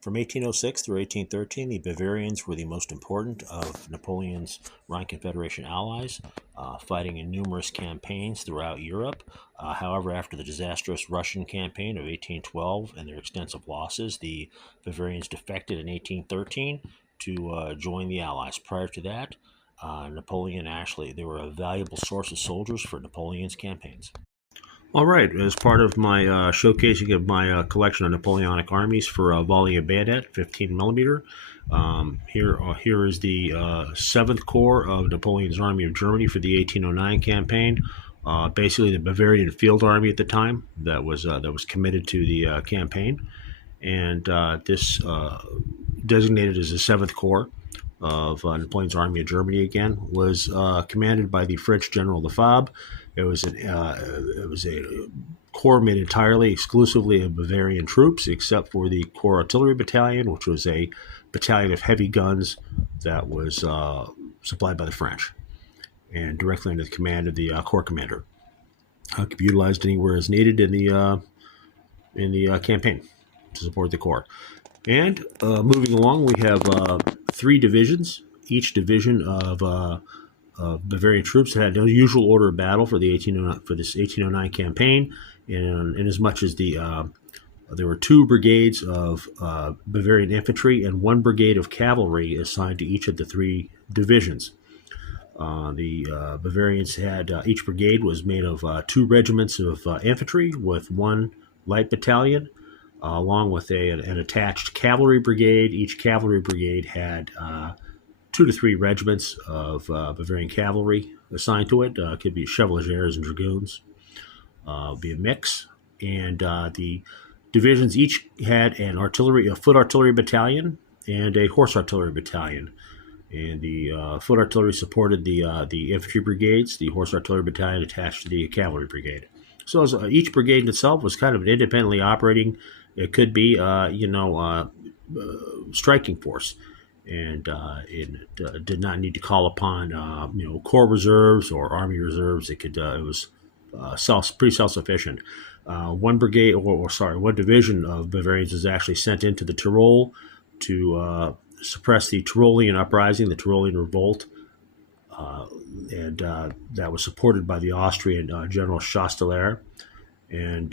From 1806 through 1813, the Bavarians were the most important of Napoleon's Rhine Confederation allies, fighting in numerous campaigns throughout Europe. However, after the disastrous Russian campaign of 1812 and their extensive losses, the Bavarians defected in 1813 to join the Allies. Prior to that, they were a valuable source of soldiers for Napoleon's campaigns. All right, as part of my showcasing of my collection of Napoleonic armies for Volley and Bayonet, 15 millimeter, here is the 7th Corps of Napoleon's Army of Germany for the 1809 campaign. Basically, the Bavarian Field Army at the time that was committed to the campaign, and this designated as the 7th Corps of Napoleon's Army of Germany again was commanded by the French General VII. It was a corps made entirely, exclusively of Bavarian troops, except for the Corps Artillery Battalion, which was a battalion of heavy guns that was supplied by the French and directly under the command of the corps commander. Could be utilized anywhere as needed in the campaign to support the corps. And moving along, we have 3 divisions. Each division of Bavarian troops had no usual order of battle for this 1809 campaign, in as much as there were 2 brigades of Bavarian infantry and 1 brigade of cavalry assigned to each of the 3 divisions. The Bavarians had each brigade was made of 2 regiments of infantry with 1 light battalion, along with an attached cavalry brigade. Each cavalry brigade had 2 to 3 regiments of Bavarian cavalry assigned to it. Could be chevaliers and dragoons. Be a mix. And the divisions each had a foot artillery battalion and a horse artillery battalion. And the foot artillery supported the infantry brigades. The horse artillery battalion attached to the cavalry brigade. So each brigade in itself was kind of an independently operating. It could be, striking force. And it did not need to call upon corps reserves or army reserves. It was pretty self-sufficient. One division of Bavarians was actually sent into the Tyrol to suppress the Tyrolean uprising, the Tyrolean revolt, and that was supported by the Austrian General Chasteller. And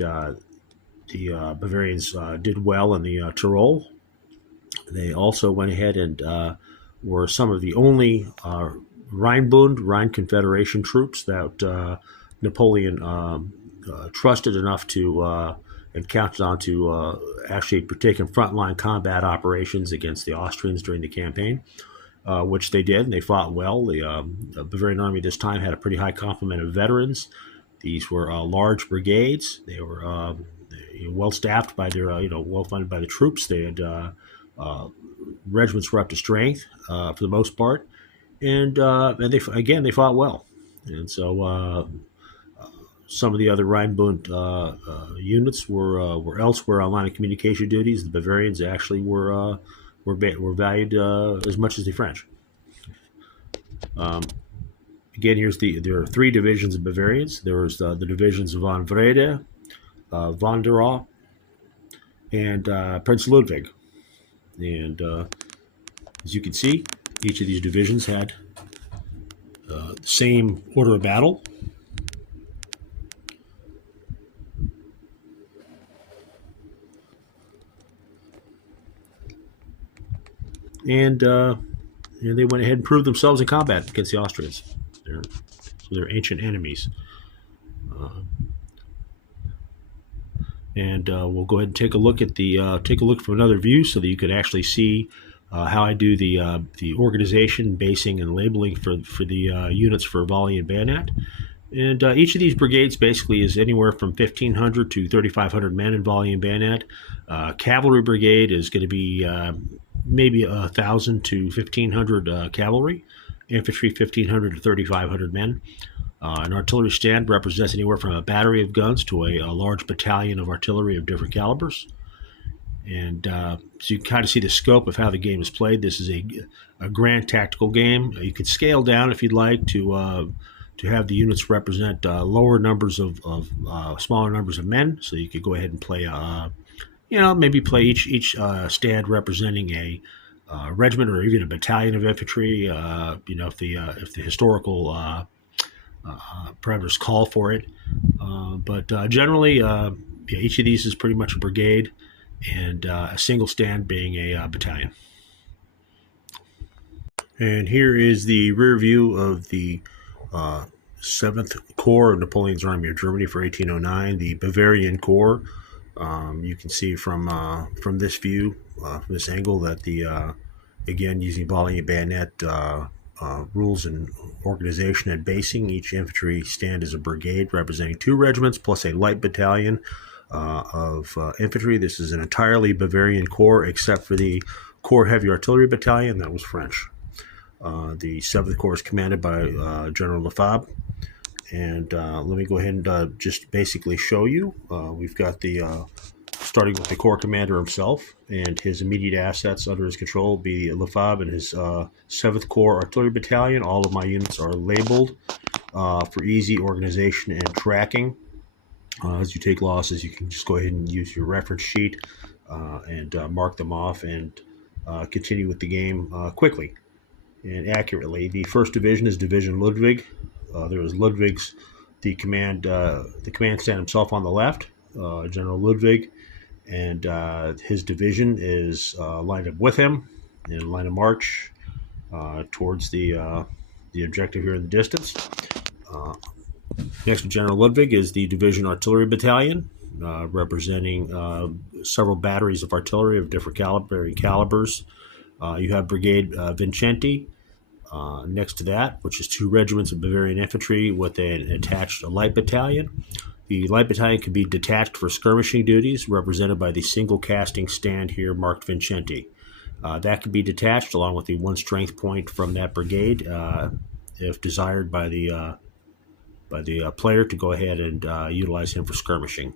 the Bavarians did well in the Tyrol. They also went ahead and were some of the only Rhine Confederation troops that Napoleon trusted enough to and counted on to actually partake in frontline combat operations against the Austrians during the campaign, which they did, and they fought well. The Bavarian army this time had a pretty high complement of veterans. These were large brigades. They were well staffed by their, well funded by the troops. They had regiments were up to strength for the most part, and they fought well. And so some of the other Rheinbund units were elsewhere on line of communication duties. The Bavarians actually were valued as much as the French. Again, there are 3 divisions of Bavarians. There was the divisions of von Wrede, von der Au, and Prince Ludwig. And as you can see, each of these divisions had the same order of battle. And they went ahead and proved themselves in combat against the Austrians. They're ancient enemies. And we'll go ahead and take a look from another view so that you can actually see how I do the organization, basing, and labeling for the units for Volley and Bayonet. And each of these brigades basically is anywhere from 1,500 to 3,500 men in Volley and Bayonet. Cavalry brigade is going to be maybe 1,000 to 1,500 cavalry. Infantry, 1,500 to 3,500 men. An artillery stand represents anywhere from a battery of guns to a large battalion of artillery of different calibers. And so you can kind of see the scope of how the game is played. This is a grand tactical game. You can scale down if you'd like to have the units represent smaller numbers of men. So you could go ahead and play maybe play each stand representing a regiment or even a battalion of infantry. If the historical parameters call for it. But generally, each of these is pretty much a brigade, and a single stand being a battalion. And here is the rear view of the 7th Corps of Napoleon's Army of Germany for 1809, the Bavarian Corps. You can see from this view, from this angle, that again, using Volley and Bayonet rules and organization and basing, each infantry stand is a brigade representing 2 regiments plus a light battalion of infantry. This is an entirely Bavarian corps except for the Corps Heavy Artillery Battalion, that was French. The 7th Corps is commanded by General Lefebvre. And let me go ahead and just basically show you. We've got starting with the Corps Commander himself, and his immediate assets under his control will be Lefebvre and his 7th Corps Artillery Battalion. All of my units are labeled for easy organization and tracking. As you take losses, you can just go ahead and use your reference sheet and mark them off and continue with the game quickly and accurately. The 1st Division is Division Ludwig. There is Ludwig's the command stand himself on the left, General Ludwig, and his division is lined up with him in line of march towards the objective here in the distance. Next to General Ludwig is the Division Artillery Battalion, representing several batteries of artillery of different calibers. You have Brigade Vincenti. Next to that, which is 2 regiments of Bavarian infantry with an attached light battalion. The light battalion can be detached for skirmishing duties, represented by the single casting stand here marked Vincenti. That can be detached along with the 1 strength point from that brigade, if desired by the player to go ahead and utilize him for skirmishing.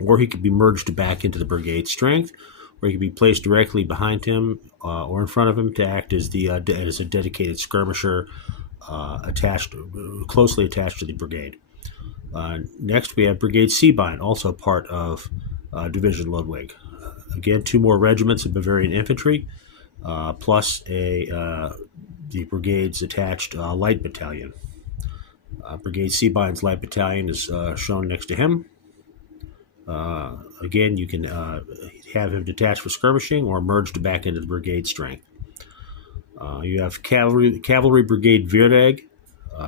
Or he could be merged back into the brigade strength, or he can be placed directly behind him or in front of him to act as as a dedicated skirmisher closely attached to the brigade. Next, we have Brigade VII, also part of Division Ludwig. Again, 2 more regiments of Bavarian infantry, plus the brigade's attached light battalion. Brigade VII's light battalion is shown next to him. Again, you can have him detached for skirmishing or merged back into the brigade strength. You have Cavalry Brigade Vireg.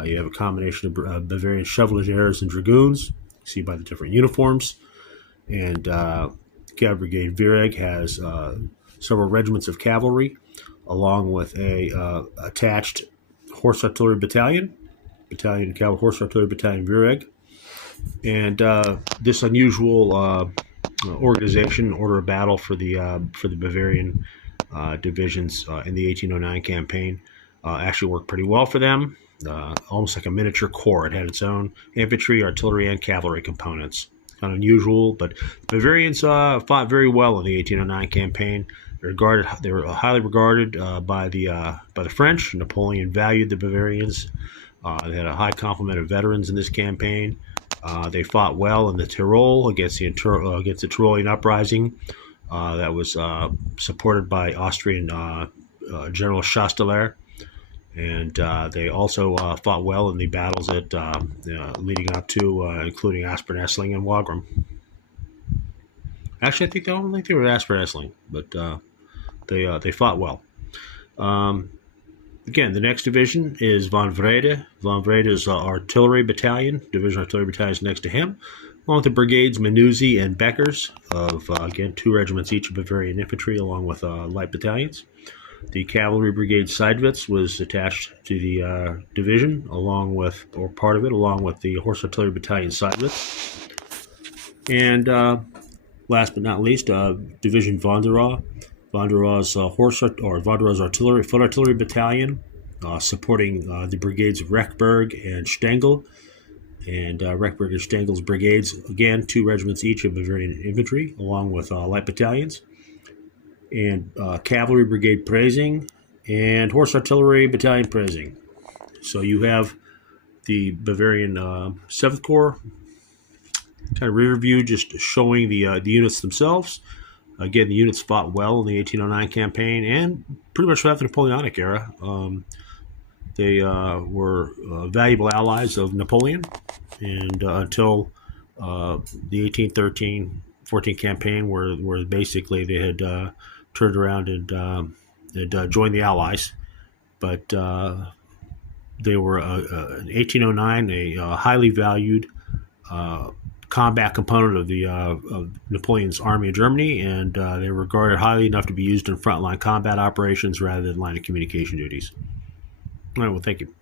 You have a combination of Bavarian Chevaliers and Dragoons, see by the different uniforms. And Cavalry Brigade Vireg has several regiments of cavalry, along with a attached Horse Artillery Battalion Horse Artillery Battalion Vireg. And this unusual organization, order of battle for the Bavarian divisions in the 1809 campaign, actually worked pretty well for them. Almost like a miniature corps. It had its own infantry, artillery, and cavalry components. Kind of unusual, but the Bavarians fought very well in the 1809 campaign. They were highly regarded by the French. Napoleon valued the Bavarians. They had a high complement of veterans in this campaign. They fought well in the Tyrol against the Tyrolean uprising that was supported by Austrian General Chasteler. And they also fought well in the battles leading up to, including Aspern-Essling and Wagram. Actually, I don't think they were Aspern-Essling, but they fought well. Again, the next division is von Wrede. Von Wrede's artillery battalion, Division Artillery Battalion, is next to him, along with the brigades Manuzzi and Beckers of, again, 2 regiments each of Bavarian infantry, along with light battalions. The Cavalry Brigade Seidwitz was attached to the division, part of it, along with the Horse Artillery Battalion Seidwitz. And last but not least, Division von der Rohe. Von der Rohe's foot artillery battalion, supporting the brigades of Rechberg and Stengel. And Rechberg and Stengel's brigades, again, 2 regiments each of Bavarian infantry, along with light battalions. And Cavalry Brigade Preysing, and Horse Artillery Battalion Preysing. So you have the Bavarian 7th Corps, kind of rear view, just showing the units themselves. Again, the units fought well in the 1809 campaign and pretty much throughout the Napoleonic era. They were valuable allies of Napoleon, and until the 1813-14 campaign, where basically they had turned around and had joined the Allies. But they were in 1809 a highly valued combat component of Napoleon's army in Germany, and they were regarded highly enough to be used in frontline combat operations rather than line of communication duties. All right, well, thank you.